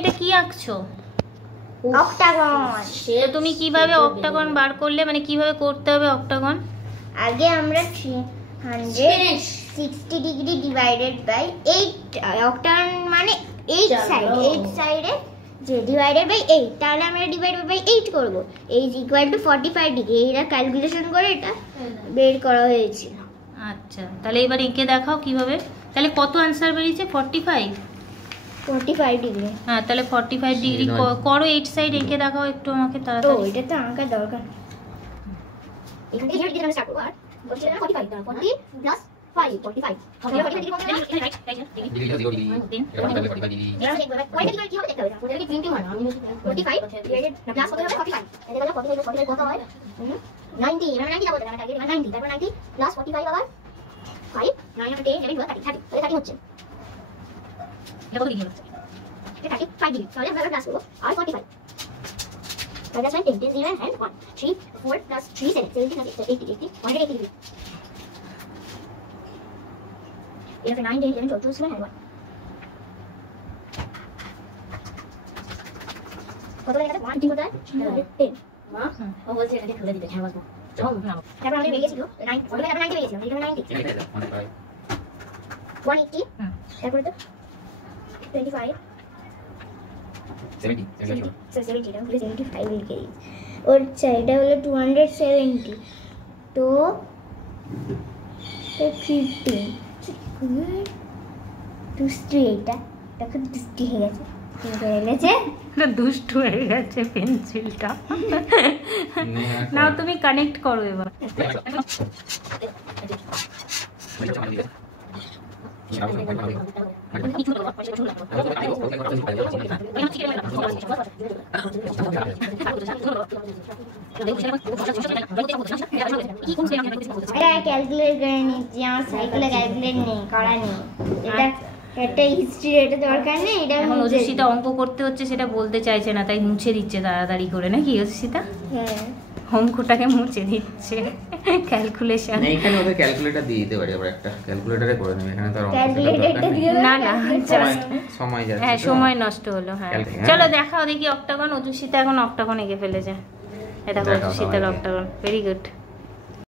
এটা কি আঁকছো? অক্টাগন। তো তুমি কিভাবে অক্টাগন বার করলে, মানে কিভাবে করতে হবে অক্টাগন? আগে আমরা 360 ডিগ্রি ডিভাইডেড বাই 8, অক্টাগন মানে 8 সাইডে যে ডিভাইডেড বাই 8, তাহলে আমরা ডিভাইডেড বাই 8 করব। এইজ ইকুয়াল টু 45 ডিগ্রি, এটা ক্যালকুলেশন করে এটা বের করা হয়েছে। আচ্ছা, তাহলে এবার এঁকে দেখাও কিভাবে। তাহলে কত আনসার বেরিয়েছে? 45 ডিগ্রি। হ্যাঁ, তাহলে 45 ডিগ্রি করো 8 সাইড এঁকে দেখাও একটু আমাকে তাড়াতাড়ি। ও এটা তো আঁকা দরকার। এখান থেকে যদি আমরা স্টার্ট করব আর বলছি না 45 দাও, 40 প্লাস 5 45 হবে। 45 ডিগ্রি কত হবে? ডিগ্রি 0 ডিগ্রি এটা 45 ডিগ্রি। আমরা দেখব 45 ডিগ্রি কি হবে দেখতে হবে। আমাদের কি 21 আমি 45 ডিভাইডেড প্লাস কত হবে? 45। এটা হলো 45 কত হয়? 90। আমরা 90 যাবো, আমরা টার্গেট 90, তারপর 90 প্লাস 45 আবার 5 9 10 11 12 30 30 হচ্ছে। এটা কত ডিগ্রি হচ্ছে? এটা 35 ডিগ্রি। তাহলে আমরা প্লাস করব আর 45 minus 1 10 0 and 1 3 4 plus 3 7 70 plus 80 80 180 degree. If 9 10 11 12 7 and 1 কত লাগে এটা 1 ঠিক আছে 10 মা ও বলছে এটা খুলে দিতে হ্যাঁ বলবো চল না তারপর আমাদের বেরিয়ে ছিল 9 কত লাগে 90 বেরিয়েছিল এটা 90 180 তারপরে তো 25 70 75 লিখে দিই। ওর চাইটা হলো 270 তো 15 দুষ্টু এটা দেখো দুষ্টু হয়ে গেছে দুষ্টু হয়ে গেছে পেন্সিলটা। নাও তুমি কানেক্ট করো এবার। ক্যালকুলেট করে নিচ্ছি, আমার সাইকেলে ক্যালকুলেট নেই, করা নেই। এটা হিস্ট্রি, এটা দরকার নেই। এটা এখন অজস্বিতা অঙ্ক করতে হচ্ছে সেটা বলতে চাইছে না, তাই মুছে দিচ্ছে তাড়াতাড়ি করে, নাকি অজস্বিতা? হ্যাঁ, অঙ্কটাকে মুছে দিচ্ছে ক্যালকুলেশন। এইখানে ওদের ক্যালকুলেটর দিয়ে দিতে পারি, আবার একটা ক্যালকুলেটরে করে নেব। এখানে তার ক্যালকুলেটরটা দিয়ে না না জাস্ট সময় যাচ্ছে। হ্যাঁ, সময় নষ্ট হলো। হ্যাঁ, চলো দেখাও দেখি অক্টাগন। অজস্বিতা এখন অক্টাগন এঁকে ফেলেছে। এটা অজস্বিতার অক্টাগন, ভেরি গুড।